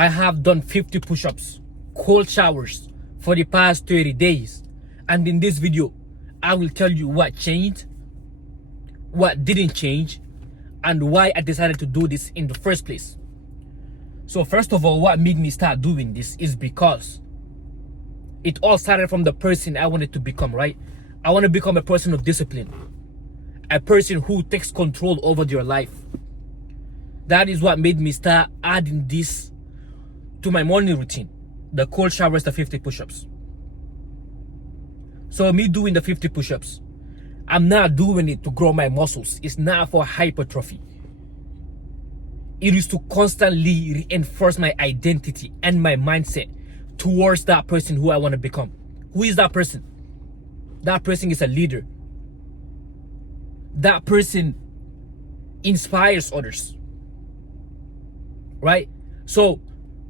I have done 50 push-ups, cold showers for the past 30 days. And in this video, I will tell you what changed, what didn't change, and why I decided to do this in the first place. So first of all, what made me start doing this is because it all started from the person I wanted to become, right? I want to become a person of discipline, a person who takes control over their life. That is what made me start adding this to my morning routine, the cold showers, the 50 push-ups. So me doing the 50 push-ups, I'm not doing it to grow my muscles. It's not for hypertrophy. It is to constantly reinforce my identity and my mindset towards that person who I want to become. Who is that person? That person is a leader. That person inspires others. Right? So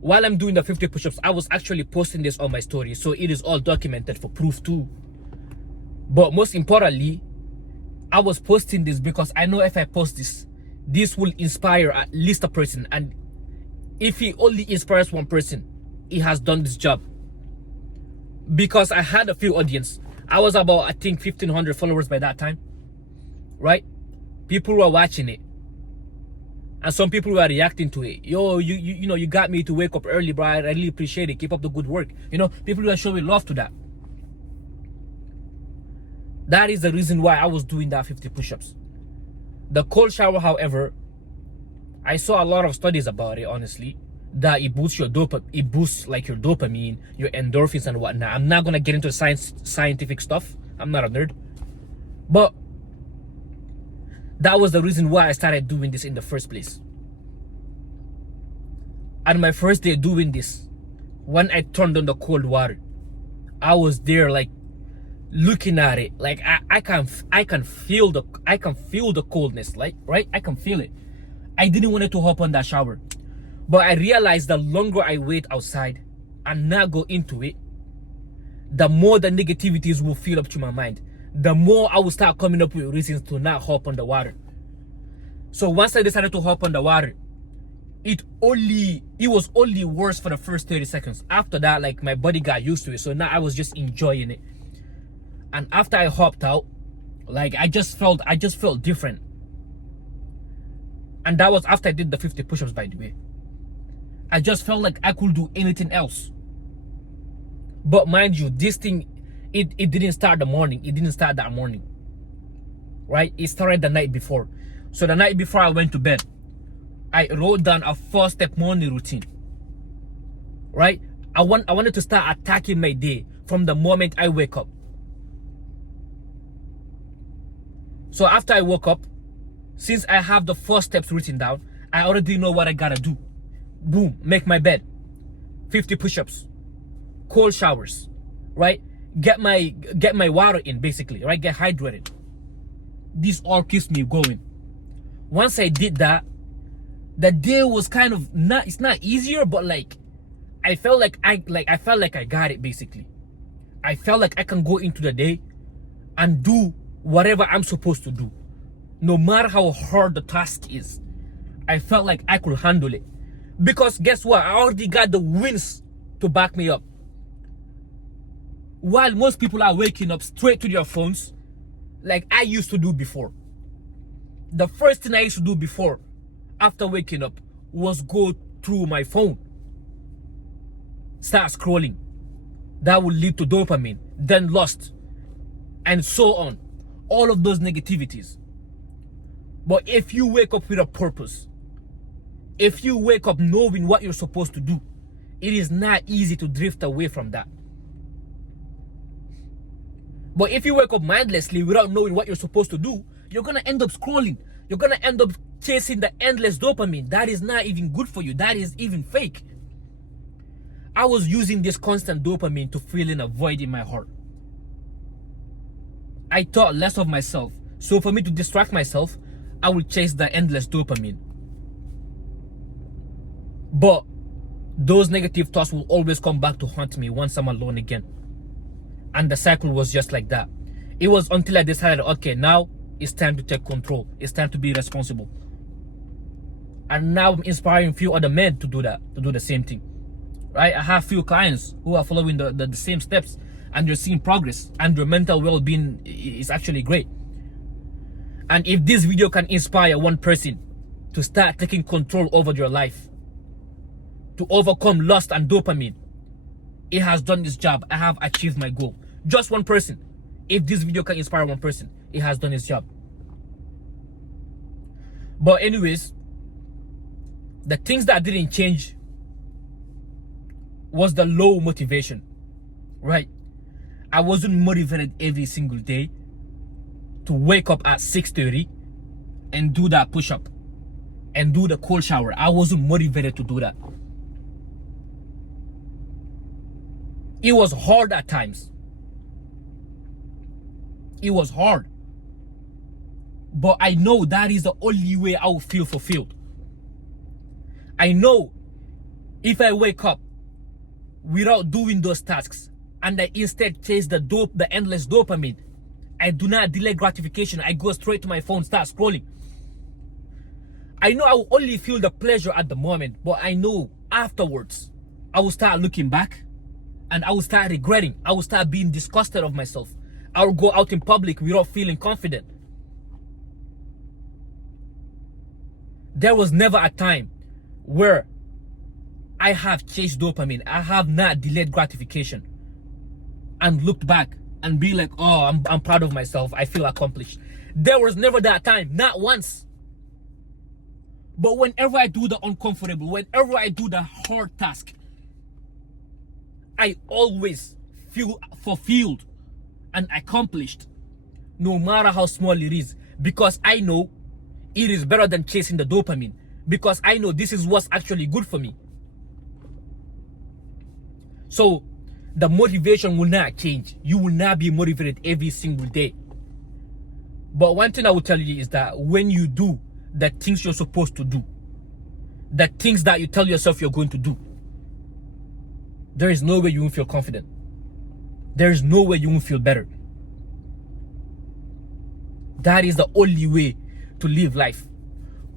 while I'm doing the 50 push-ups, I was actually posting this on my story, so it is all documented for proof too. But most importantly, I was posting this because I know if I post this, this will inspire at least a person. And if he only inspires one person, he has done this job. Because I had a few audience. I was about, I think, 1,500 followers by that time. Right? People were watching it. And some people were reacting to it. Yo, you know, you got me to wake up early, bro. I really appreciate it. Keep up the good work. You know, people were showing love to that. That is the reason why I was doing that 50 push-ups. The cold shower, however, I saw a lot of studies about it, honestly, that it boosts your it boosts like your dopamine, your endorphins and whatnot. I'm not gonna get into scientific stuff. I'm not a nerd. But that was the reason why I started doing this in the first place. And my first day doing this, when I turned on the cold water, I was there like looking at it, like I can feel the coldness, like, right? I can feel it. I didn't want to hop on that shower, but I realized the longer I wait outside and not go into it, the more the negativities will fill up to my mind, the more I will start coming up with reasons to not hop on the water. So once I decided to hop on the water, it was only worse for the first 30 seconds. After that, like, my body got used to it, so now I was just enjoying it. And after I hopped out, like, I just felt different. And that was after I did the 50 push-ups, by the way. I just felt like I could do anything else. But mind you, this thing, it didn't start the morning. It didn't start that morning. Right? It started the night before. So the night before I went to bed, I wrote down a 4-step morning routine. Right? I wanted to start attacking my day from the moment I wake up. So after I woke up, since I have the 4 steps written down, I already know what I gotta do. Boom, make my bed, 50 push-ups, cold showers, right? Get my water in, basically, right? Get hydrated. This all keeps me going. Once I did that, the day was kind of it's not easier, but like I felt like I got it, basically. I felt like I can go into the day and do whatever I'm supposed to do, no matter how hard the task is. I felt like I could handle it, because guess what? I already got the wins to back me up. While most people are waking up straight to their phones, like I used to do before. The first thing I used to do before, after waking up, was go through my phone, start scrolling. That would lead to dopamine, then lust, and so on. All of those negativities. But if you wake up with a purpose, if you wake up knowing what you're supposed to do, it is not easy to drift away from that. But if you wake up mindlessly without knowing what you're supposed to do, you're gonna end up scrolling. You're gonna end up chasing the endless dopamine. That is not even good for you. That is even fake. I was using this constant dopamine to fill in a void in my heart. I thought less of myself. So for me to distract myself, I would chase the endless dopamine. But those negative thoughts will always come back to haunt me once I'm alone again. And the cycle was just like that. It was until I decided, okay, now it's time to take control. It's time to be responsible. And now I'm inspiring few other men to do that, to do the same thing. Right? I have few clients who are following the same steps, and they're seeing progress, and their mental well-being is actually great. And if this video can inspire one person to start taking control over your life, to overcome lust and dopamine, it has done its job. I have achieved my goal. Just one person. If this video can inspire one person, it has done its job. But anyways, the things that didn't change was the low motivation, right? I wasn't motivated every single day to wake up at 6:30 and do that push-up and do the cold shower. I wasn't motivated to do that. It was hard at times. It was hard. But I know that is the only way I will feel fulfilled. I know if I wake up without doing those tasks and I instead chase the endless dopamine, I do not delay gratification. I go straight to my phone, start scrolling. I know I will only feel the pleasure at the moment, but I know afterwards I will start looking back and I will start regretting. I will start being disgusted of myself. I will go out in public without feeling confident. There was never a time where I have chased dopamine, I have not delayed gratification and looked back and be like, oh, I'm proud of myself, I feel accomplished. There was never that time, not once. But whenever I do the uncomfortable, whenever I do the hard task, I always feel fulfilled and accomplished, no matter how small it is, because I know it is better than chasing the dopamine, because I know this is what's actually good for me. So the motivation will not change. You will not be motivated every single day. But one thing I will tell you is that when you do the things you're supposed to do, the things that you tell yourself you're going to do, there is no way you won't feel confident. There is no way you won't feel better. That is the only way to live life.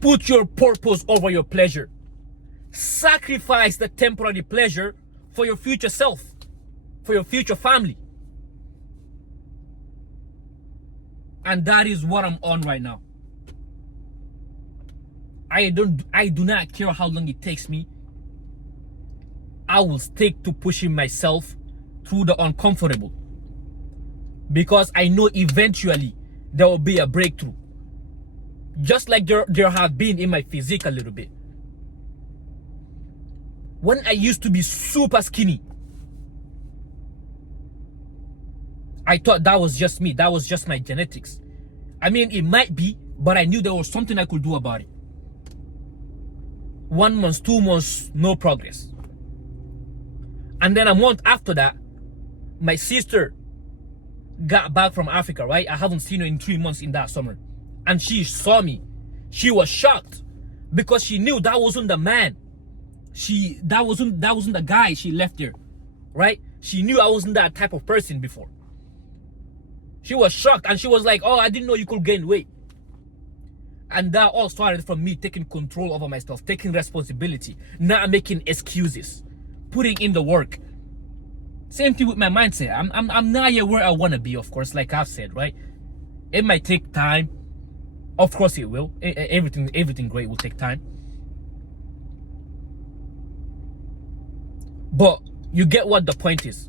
Put your purpose over your pleasure. Sacrifice the temporary pleasure for your future self, for your future family. And that is what I'm on right now. I do not care how long it takes me. I will stick to pushing myself through the uncomfortable, because I know eventually there will be a breakthrough. Just like there have been in my physique a little bit. When I used to be super skinny, I thought that was just me. That was just my genetics. I mean, it might be, but I knew there was something I could do about it. 1 month, 2 months, no progress. And then a month after that, my sister got back from Africa, right? I haven't seen her in 3 months in that summer. And she saw me. She was shocked because she knew that wasn't the man. That wasn't the guy she left there, right? She knew I wasn't that type of person before. She was shocked and she was like, oh, I didn't know you could gain weight. And that all started from me taking control over myself, taking responsibility, not making excuses, putting in the work. Same thing with my mindset. I'm not yet where I want to be, of course, like I've said, right? It might take time. Of course it will. Everything great will take time. But you get what the point is.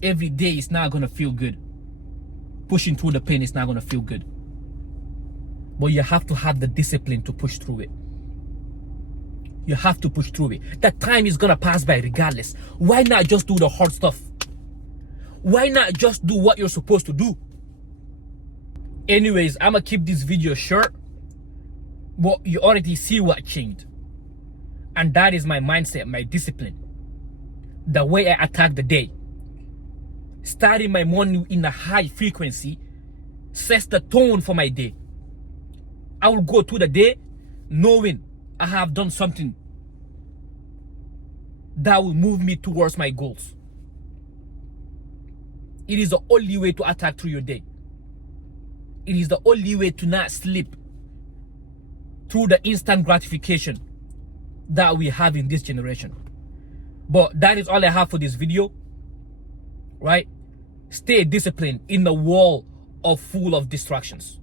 Every day is not going to feel good. Pushing through the pain is not going to feel good. But you have to have the discipline to push through it. You have to push through it. That time is going to pass by regardless. Why not just do the hard stuff? Why not just do what you're supposed to do? Anyways, I'm going to keep this video short. But you already see what changed. And that is my mindset, my discipline. The way I attack the day. Starting my morning in a high frequency sets the tone for my day. I will go through the day knowing I have done something that will move me towards my goals. It is the only way to attack through your day. It is the only way to not sleep. through the instant gratification that we have in this generation. But that is all I have for this video, right? Stay disciplined in the world of full of distractions.